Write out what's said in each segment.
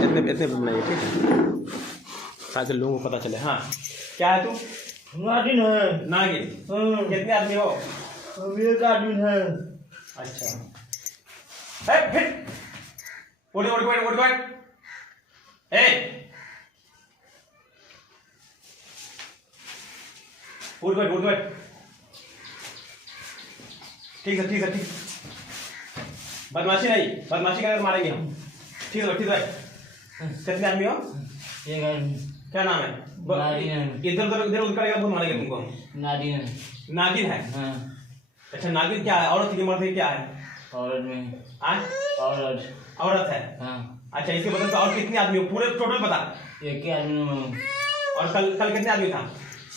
इतने इतने बनाइए, ठीक है, ताकि लोगों को पता चले। हाँ, क्या है तू? नागिन है। नागिन? कितने आदमी हो? हम एक आदमी है। अच्छा, फिर उठ उठ उठ उठ उठ, ए उठ उठ उठ उठ, ठीक है ठीक है ठीक, बदमाशी नहीं, बदमाशी कर मारेंगे हम, ठीक है ठीक है। कितने आदमी हो? एक आदमी। क्या नाम है? नागिन। इधर उधर इधर उधर करेगा बहुत मारेंगे तुमको। नागिन है। नागिन है? हाँ। अच्छा, नागिन क्या है? औरत की मर्द है, क्या है? औरत में। औरत। औरत है? हाँ। अच्छा, इसके बदल और कितने आदमी हो? पूरे टोटल बता। एक ही आदमी हूँ। और कल कल कितने आदमी था?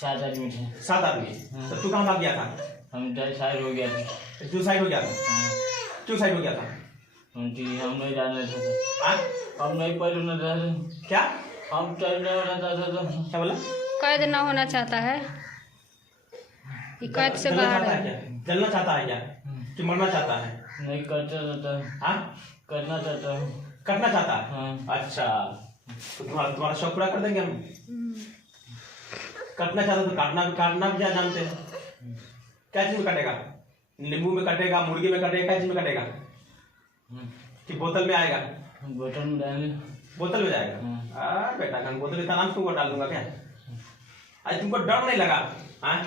7 आदमी थे। 7 आदमी। हाँ। तो तू कहाँ भाग गया था? हम साइड हो गया था। तू साइड हो गया था? हाँ। क्यों साइड हो गया था? हम नहीं जानते थे। हाँ? हम नहीं पढ़ना चाहते। क्या? हम नहीं होना चाहते थे। क्या बोला? कैद ना होना चाहता है, ये कैद से जलना बाहर चाहता है। है क्या? जलना चाहता है क्या? कि मरना चाहता है? नहीं करता रहता है। हाँ? करना चाहता हूँ। कटना चाहता है? हाँ। अच्छा, तो तुम्हारा शौक पूरा कर देंगे हम। कटना चाहता तो काटना भी जानते हैं। क्या चीज में कटेगा? नींबू में कटेगा, मुर्गी में कटेगा, क्या चीज में कटेगा? कि बोतल में आएगा? बोतल में डाले। बोतल में जाएगा? बेटा खान, बोतल में नाम तुमको डाल दूंगा क्या? आज तुमको डर नहीं लगा? हाँ?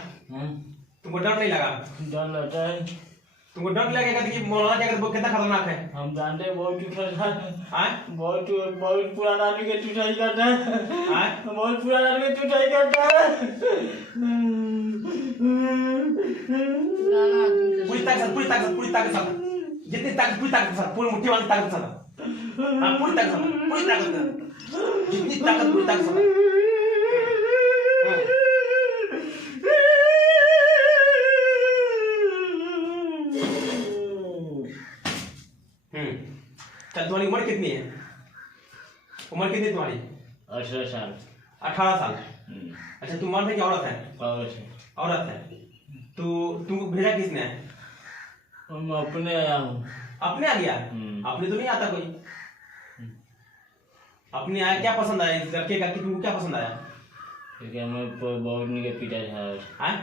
तुमको डर नहीं लगा? डर लगता है। तुमको डर लगेगा कि मौलाना क्या वो कितना खतरनाक है? हम जानते हैं बहुत टूटा है। हाँ? बहुत बहुत पुराना आदमी के टूटाई करता है। हाँ? बहुत पुराना आदमी के टूटाई करता है। पूरी ताकत साथ, जितनी ताकत पूरी ताकत साथ, पूरी मुट्ठी वाली ताकत साथ। हाँ, पूरी ताकत साथ, जितनी ताकत पूरी ताकत साथ। चल, तुम्हारी उम्र कितनी है? उम्र कितनी तुम्हारी? 18 साल। 18 साल? अच्छा, तुम मर्द है कि औरत है? औरत है। औरत है। तो तुमको भेजा किसने? हम अपने आया हूँ। अपने आ गया? अपने तो नहीं आता कोई। अपने आया, क्या पसंद आया इस लड़के का? कि तुमको क्या पसंद आया? क्योंकि हमें बहुत नहीं के पीटा था। हाँ?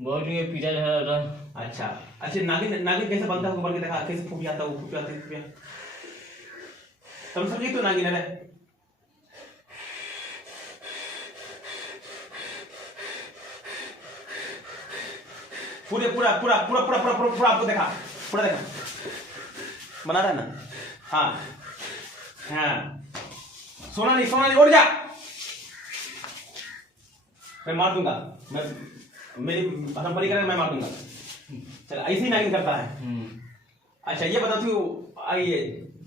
बहुत नहीं के पीटा था। अच्छा अच्छा, नागिन नागिन कैसे बनता है? ऊपर के देखा कैसे फूक जाता है वो, फूक जाता है, फूक जाता है। तुम समझिए तो नागिन है। पूरे पूरा पूरा पूरा पूरा पूरा पूरा पूरा आपको देखा, पूरा देखा, बना रहा है ना? हाँ हाँ, सोना नहीं, उड़ जा, मैं मार दूंगा, मैं मेरी भाषा परी करेगा, मैं मार दूंगा। चल, ऐसे ही नागिन करता है। अच्छा, ये बता तू, आइए,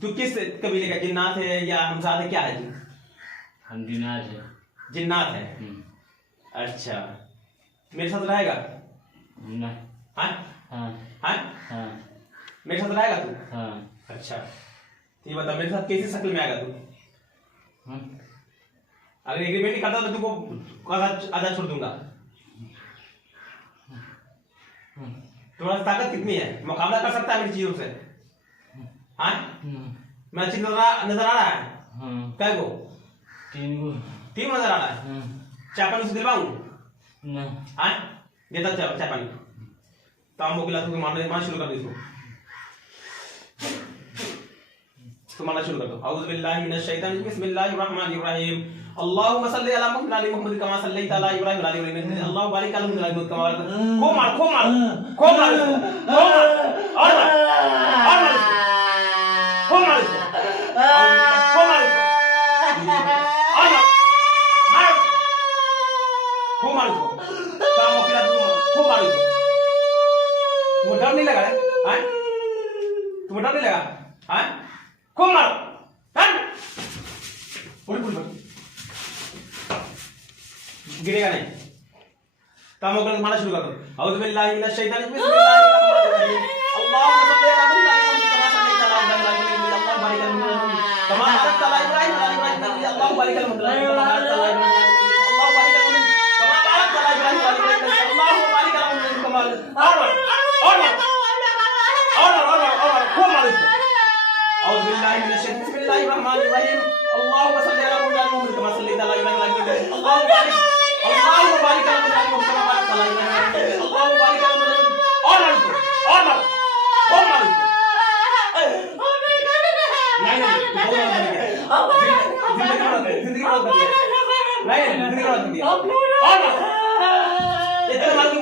तू किस कबीले का? जिन्नात है या हमजाद है, क्या है तू? हम जिन्नात है। जिन्नात है? अच्छा, मेरे साथ रहेगा? नहीं। हाँ हाँ। हाँ हाँ। मेरे साथ रहेगा तू? हाँ। अच्छा, तो ये बता, मेरे साथ कैसी शक्ल में आएगा तू? अगर एग्रीमेंट नहीं करता तो तुमको आधा छोड़ दूंगा। तुम्हारी ताकत कितनी है? मुकाबला कर सकता है मेरी चीजों से? हाँ? मैं अच्छी नजर आ रहा है? कै गो? 3 गो। 3 नजर आ रहा है? चाय पानी से दिलवाऊं? हाँ? देता चाय पानी, तांबू गिलास को मारना शुरू कर दो इसको। तो मारना शुरू कर दो। औज़ु बिल्लाहि मिनश शैतानिर रजीम, बिस्मिल्लाहिर रहमानिर रहीम। अल्लाहुम्मा सल्लि अला मुहम्मद अली मुहम्मद कमा सल्लैता अला इब्राहीम अला इब्राहीम, अल्लाहु बारिक अला मुहम्मद अली कमा बारकता। खूब मार, खूब मार, खूब मार इसको, खूब मार, और मार, और मार इसको, खूब मार इसको, खूब मार इसको, और मार, मार, खूब मार इसको, तांबू गिलास को खूब मार इसको। तुमको डर नहीं लगा है? हाँ? तुमको डर नहीं लगा? हाँ? खूब मारो, गिरेगा नहीं। तामो कर मारना शुरू कर दो। औज़ु बिल्लाहि मिनश शैतानिर रजीम, बिस्मिल्लाहिर रहमानिर रहीम। अल्लाहुम्मा सल्लि अला मुहम्मद कमा सल्लैता अला इब्राहीम, अल्लाहु बारिक अला मुहम्मद कमा बारकता अला इब्राहीम अला इब्राहीम, अल्लाहु बारिक अला मुहम्मद कमा बारकता अला इब्राहीम, अल्लाहु बारिक अला मुहम्मद कमा बारकता अला इब्राहीम अला इब्राहीम, अल्लाहु बारिक अला मुहम्मद कमा। और खूब मारो इसको, और मारो इतना मारो तुम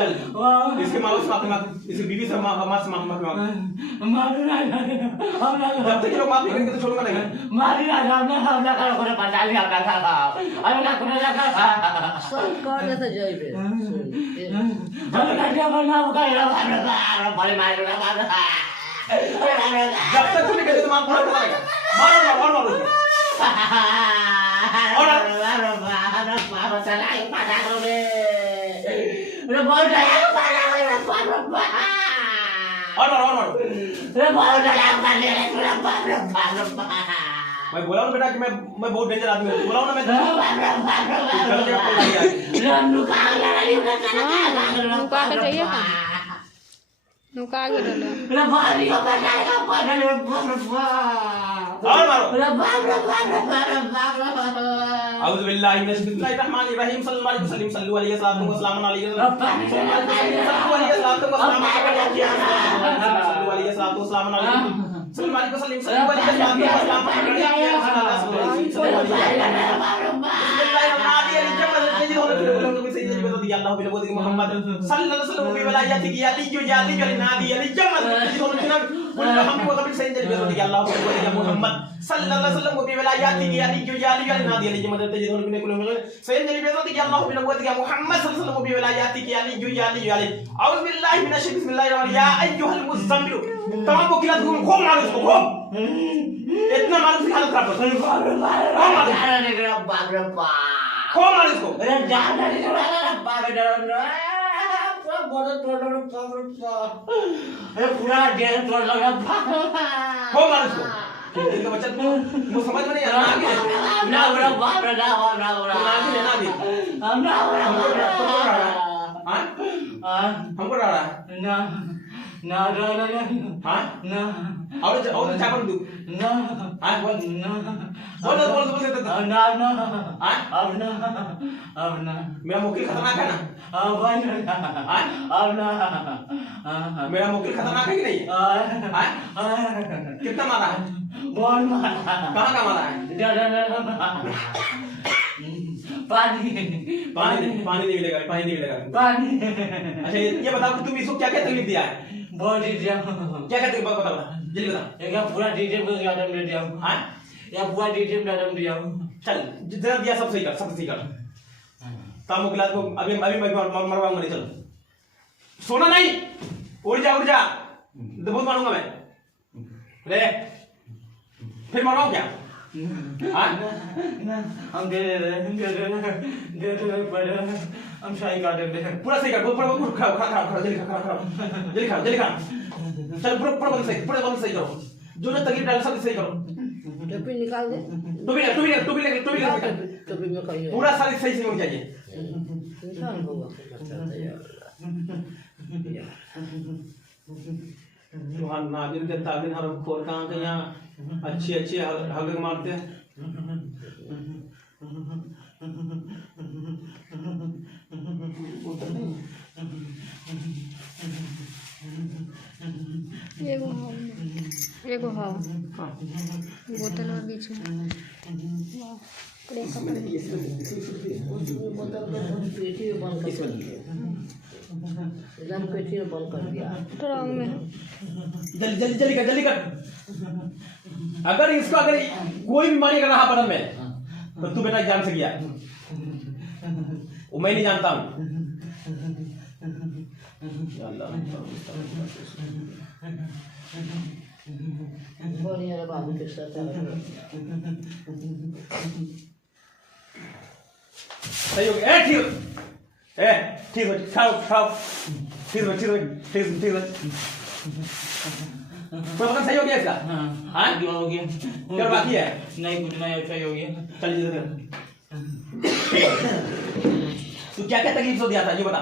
चल इसके मालूम माफी मांग इसकी बीवी से माफ माफी मांग जब तक ये लोग माफी करेंगे तो छोड़ूंगा नहीं सरकारले त जइबे जब तक तुम नहीं कहते तो माफ पूरा करेगा मारो मारो मैं बोला हूँ बेटा कि मैं बहुत डेंजर आदमी हूँ बोला हूँ ना मैं नुका के चाहिए था नुका के डालो और मारो अऊज़ु बिल्लाहि मिनश बिस्मिल्लाहिर रहमानिर रहीम सल्लल्लाहु अलैहि वसल्लम सल्लु अलैहि वसल्लम वसल्लम अलैहि तमाम को खिला तुम खूब मारो इसको खूब इतना मारो इसकी हालत खराब कर खूब मारो इसको खूब मारो इसको इनका बच्चा तुम समझ में नहीं आ रहा ना हमको डरा रहा है और चापल दू बोल मेरा मुकिल खतरनाक है ना मेरा मुकिल खतरनाक है कि नहीं कितना मारा है कहाँ का मारा है पानी नहीं मिलेगा अच्छा ये बताओ कि तुम इसको क्या क्या तकलीफ दिया है बहुत क्या क्या तकलीफ बता जल्दी बता एक पूरा डीजे को आदम दे दिया या पूरा डीजे में आदम दिया चल जितना दिया सब सही कर तामो गिलास को अभी मरवाऊंगा नहीं चल सोना नहीं उड़ जा बहुत मारूंगा मैं रे फिर मरवाऊं क्या हम दे हम सही कर देंगे पूरा सही कर पूरा खड़ा जल्दी खड़ा चल पूरा बंद सही करो जो तकलीफ डाल सब सही करो टोपी निकाल दे टोपी में कहिए पूरा सारी सही होनी चाहिए इंसान होगा तुहार नागिन के तागिन हर खोर कहाँ के यहाँ अच्छी हग मारते हैं एगो हाँ बोतल में बीच में पेटी में बंद कर दिया एकदम पेटी में बंद कर दिया ट्रंक में जल्दी कर अगर कोई बीमारी अगर रहा बदन में तो तू बेटा जान से गया वो मैं नहीं जानता हूँ बढ़िया बाबू के साथ सही हो गया ठीक हो खाओ ठीक हो प्रॉब्लम सही हो गया इसका? हाँ? हो गया। क्या बाकी है? नहीं कुछ नहीं, अच्छा ही हो गया। चल इधर। तू क्या क्या तकलीफ से दिया था ये बता,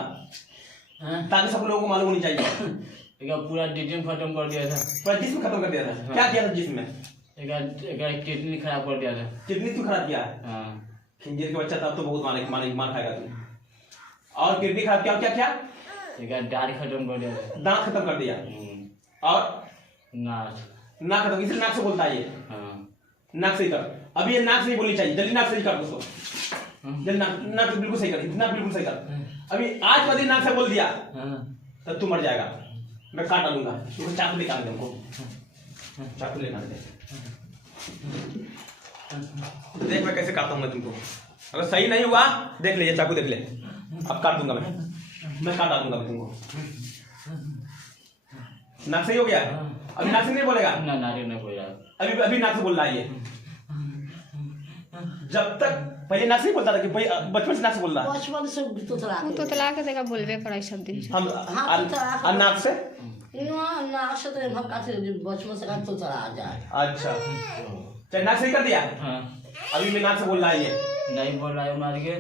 ताकि सब लोगों को मालूम होनी चाहिए। एक पूरा जिस्म खत्म कर दिया था। पूरा जिस्म खत्म कर दिया था? क्या किया था जिस्म में? एक किडनी खराब कर दिया था। किडनी तू खराब किया है? हाँ। खिंजीर के बच्चा तब तो बहुत मार खाएगा तू। और किडनी खराब किया, क्या क्या? एक दाढ़ी खत्म कर दिया था। दांत खत्म कर दिया और नाक खत्म, इसलिए नाक से बोलता है ये। नाक से ही कर। अभी ये नाक से ही बोलनी चाहिए, जल्दी नाक से ही कर दोस्तों, जल्दी नाक से बिल्कुल सही कर, इतना बिल्कुल सही कर। अभी आज का दिन नाक से बोल दिया तब तू मर जाएगा, मैं काट डालूंगा। तुमको चाकू निकाल दे, हमको चाकू लेना दे, देख मैं कैसे काटता हूँ मैं तुमको। अगर सही नहीं हुआ देख ले, ये चाकू देख ले, अब काट दूंगा मैं काट डालूंगा मैं तुमको। नाक सही हो गया? अभी नाक से नहीं बोलेगा? नहीं बोला। अभी नाक से बोल रहा है ये। जब तक पहले नाक से नहीं बोलता था कि बचपन से नाक से बोल रहा है? बचपन से तोतला के देखा बोलबे करे सब दिन से। हम नाक से नाक से तो बचपन से तो चला जाए। अच्छा, चल नाक सही कर दिया। अभी मैं नाक से बोल रहा है ये। नहीं बोल रहा है, मार के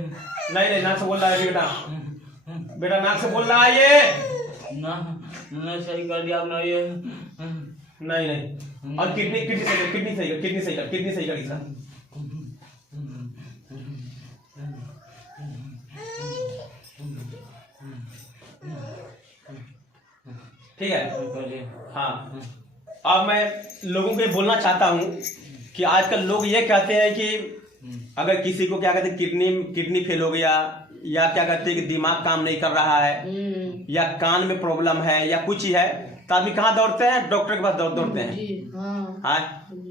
नहीं नाक से बोल रहा है बेटा, बेटा नाक से बोल रहा है ये। ना सही कर दिया ना ये। नहीं और किडनी सही कर इसका। ठीक है हाँ। अब मैं लोगों को ये बोलना चाहता हूँ कि आजकल लोग ये कहते हैं कि अगर किसी को क्या कहते हैं किडनी फेल हो गया, या क्या कहते हैं कि दिमाग काम नहीं कर रहा है, या कान में प्रॉब्लम है, या कुछ ही है, तो आदमी कहाँ दौड़ते हैं? डॉक्टर के पास दौड़ते हैं। हाँ,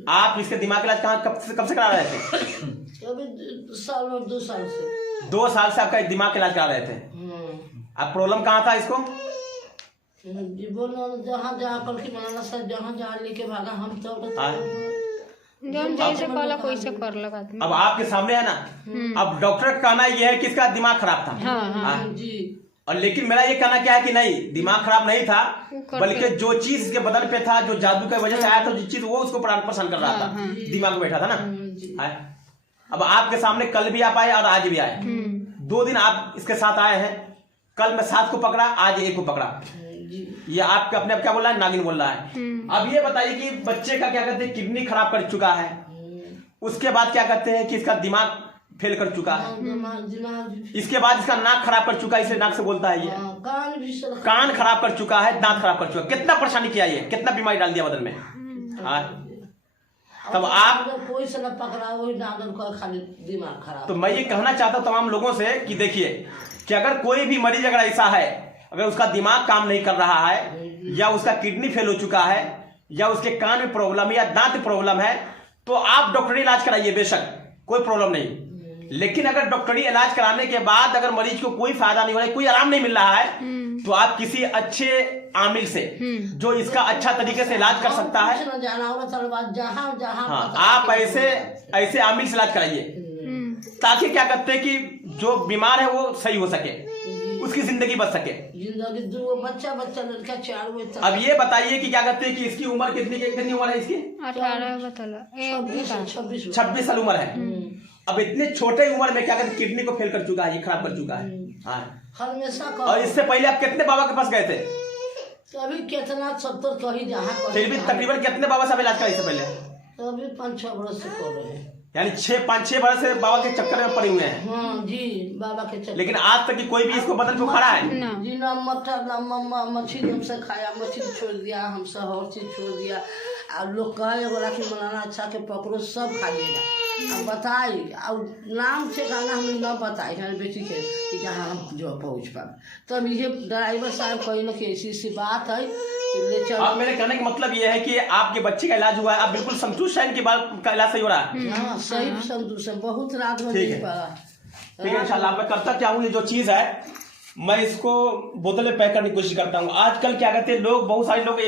आप इसके दिमाग का इलाज कब से करा रहे थे? अभी 2 साल से। 2 साल से आपका दिमाग का इलाज करा रहे थे। अब प्रॉब्लम कहाँ था इसको? जहाँ कल की बनाना सर, जहाँ लेके भागा हम तो जब जैसे कहला कोई से कर लगा। अब आपके सामने है ना। अब डॉक्टर का कहना यह है कि इसका दिमाग खराब था। हाँ। जी। और लेकिन मेरा ये कहना क्या है कि नहीं, दिमाग खराब नहीं था, बल्कि जो चीज इसके बदन पे था, जो जादू की वजह से आया था, जो चीज वो उसको परेशान कर रहा था, दिमाग में बैठा था ना। अब आपके सामने कल भी आप आए और आज भी आए, 2 दिन आप इसके साथ आए हैं। कल मैं 7 को पकड़ा, आज 1 को पकड़ा। ये आपका अपने आप क्या बोल रहा है? नागिन बोल रहा है। अब ये बताइए कि बच्चे का क्या कहते हैं किडनी खराब कर चुका है, उसके बाद क्या कहते हैं कि इसका दिमाग फेल कर चुका है, इसके बाद इसका नाक खराब कर चुका है, इसलिए नाक से बोलता है ये। कान खराब कर चुका है, दांत खराब कर चुका है, कितना परेशानी किया ये, कितना बीमारी डाल दिया बदन में। हाँ, तब आप कोई से न पकड़ा, वही नागन का खाली दिमाग खराब। तो मैं ये कहना चाहता हूँ तमाम लोगों से कि देखिए कि अगर कोई भी मरीज अगर ऐसा है, अगर उसका दिमाग काम नहीं कर रहा है, या उसका किडनी फेल हो चुका है, या उसके कान में प्रॉब्लम है, या दांत में प्रॉब्लम है, तो आप डॉक्टरी इलाज कराइए, बेशक कोई प्रॉब्लम नहीं। लेकिन अगर डॉक्टरी इलाज कराने के बाद अगर मरीज को कोई फायदा नहीं हो रहा है, कोई आराम नहीं मिल रहा है, तो आप किसी अच्छे आमिल से जो इसका अच्छा तरीके से इलाज कर सकता है, हाँ, आप ऐसे आमिल से इलाज कराइए, ताकि क्या कहते हैं कि जो बीमार है वो सही हो सके, उसकी जिंदगी बच सके। जिंदगी 2 बच्चा लड़का 4 बच्चा। अब ये बताइए कि क्या कहते हैं कि इसकी उम्र कितनी उम्र है इसकी? 18 बताला 26 साल उम्र है। अब इतने छोटे उम्र में क्या कहते हैं किडनी को फेल कर चुका है, ये खराब कर चुका है। हमेशा। और इससे पहले आप कितने बाबा के पास गए थे? अभी कितना 70 कहीं जहाँ फिर भी तकरीबन कितने बाबा साहब इलाज कराए इससे पहले? अभी 5-6 बरस से कर रहे हैं, यानी 5-6 बरस से बाबा के चक्कर में पड़े हुए हैं। हाँ जी, बाबा के चक्कर। लेकिन आज तक की कोई भी इसको बदन को खड़ा है जी ना, मटर ना मम्मा मछली हमसे खाया, मछली छोड़ दिया हमसे, हर चीज छोड़ दिया। और लोग कहे बोला कि मौलाना अच्छा के पकड़ो सब खाइएगा। अब बताई अब नाम से गाना हम न बताए हमारे बेटी के कि जहाँ हम जो पहुँच पाए। तब ये ड्राइवर साहब कही ना कि ऐसी बात है कि ले चल। अब मेरे कहने का मतलब ये है कि आपके बच्चे का इलाज हुआ है, आप बिल्कुल संतुष्ट हैं कि बाल का इलाज सही हो रहा है? हाँ सही संतुष्ट है, बहुत रात में ठीक है, ठीक है इंशाल्लाह। मैं करता क्या हूँ, ये जो चीज़ है मैं इसको बोतल में पैक करने की कोशिश करता हूँ। आजकल क्या कहते हैं लोग, बहुत सारे लोग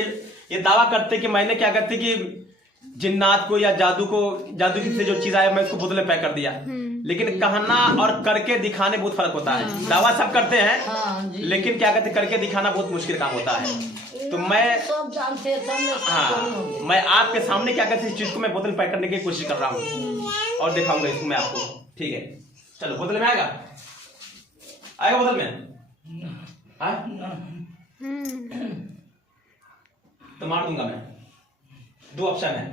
ये दावा करते हैं कि मैंने क्या कहते हैं कि जिन्नात को या जादू की से जो चीज आया मैं इसको बोतल में पैक कर दिया। लेकिन कहना और करके दिखाने बहुत फर्क होता है। दावा सब करते हैं, लेकिन क्या कहते हैं करके दिखाना बहुत मुश्किल काम होता है। तो मैं सब जानते हैं, सब लोग हाँ मैं आपके सामने क्या करती इस चीज को मैं बोतल पैक करने की कोशिश कर रहा हूँ और दिखाऊंगा इसको मैं आपको। ठीक है चलो बोतल में आएगा, आएगा बोतल में हाँ तो मार दूंगा मैं। दो ऑप्शन है,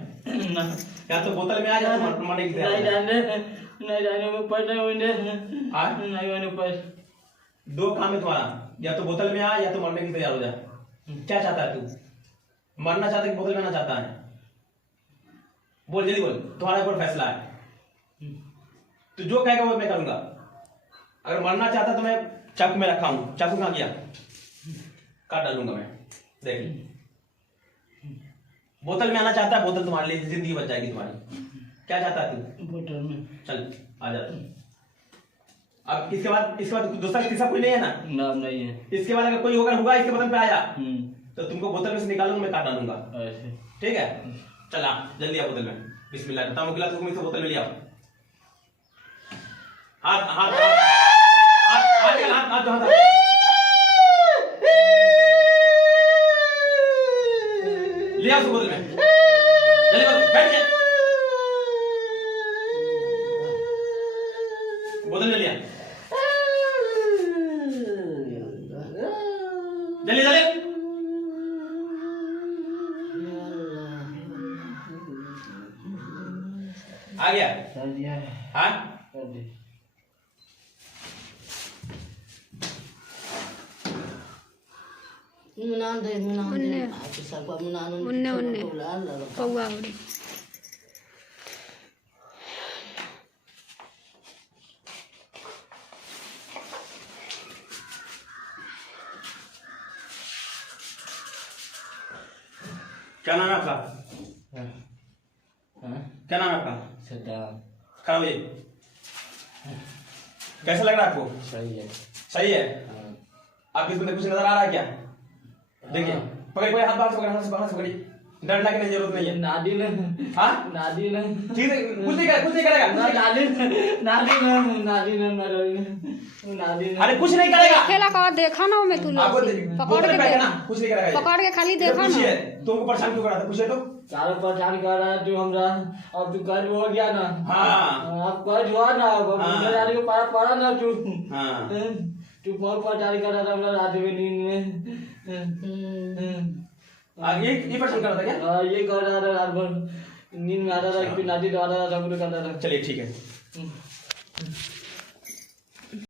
या तो बोतल में आ जा तो मारने की नहीं जाने में ऊपर नहीं होने नहीं होने ऊपर। दो काम है तुम्हारा, या तो बोतल में आ या तो मरने की तैयार हो जा। क्या चाहता है तू, मरना चाहता है कि बोतल में आना चाहता है? बोल जल्दी बोल, तुम्हारा ऊपर फैसला है। तू जो कहेगा वो मैं करूंगा। अगर मरना चाहता तो मैं चाकू में रखा हूं, चाकू कहां गया? काट डालूंगा मैं। देख बोतल में आना चाहता है, बोतल तुम्हारे लिए जिंदगी बच जाएगी तुम्हारी। क्या चाहता है तू? बोतल में चल आ जा। अब इसके बाद दूसरा तीसरा कोई नहीं है ना? नाम नहीं है। इसके बाद अगर कोई होगा इसके बदन पे आया तो तुमको बोतल में से निकालूंगा, मैं काट डालूंगा। ऐसे ठीक है चला जल्दी आ बोतल में। बिस्मिल्लाह बताऊं खिला तुम इसे बोतल में लिया। हाथ हाथ हाथ हाथ हाथ हाथ हाथ लिया उस बोतल में, जल्दी बैठ जा। बोतल ले लिया, जल्दी जल्दी। आ गया कर दिया है, हाँ कर दी। मुनान दे मुनान दे उन्ने। आपके सब मुनान उन्ने कौआ उड़ी। क्या नाम है आपका? क्या नाम है आपका? सद्दाम। खड़ा होइए। कैसा लग रहा है आपको? सही है। सही है। हाँ। आपको इसमें कुछ नजर आ रहा है क्या? देखिए पकड़ पकड़, हाथ बाहर से पकड़, हाथ से बाहर से पकड़िए। डरने की नहीं जरूरत नहीं है। नादी ने हाँ नादी ने ठीक है, कुछ नहीं करेगा, कुछ नहीं करेगा। अरे कुछ नहीं करेगा। खेला का देखा ना मैं तू आपको लोग पकड़ बोतल के में बैठना, देख, कुछ नहीं करेगा ये। पकड़ के खाली ये देखा पूछिए, ना। तुमको परेशान क्यों कर रहा था? पूछिए तो। चारों परेशान कर रहा है तू हमरा। अब तू कर हो गया ना। हाँ अब कर हुआ ना। अब हाँ। मुझे को पारा पारा ना तू। हाँ तू बहुत परेशान कर रहा था हमरा रात में नींद में। ये परेशान कर रहा था क्या? हाँ, ये कर रहा था रात भर नींद में आ रहा था, नादी तो आ रहा था, सब कुछ कर रहा था। चलिए ठीक है।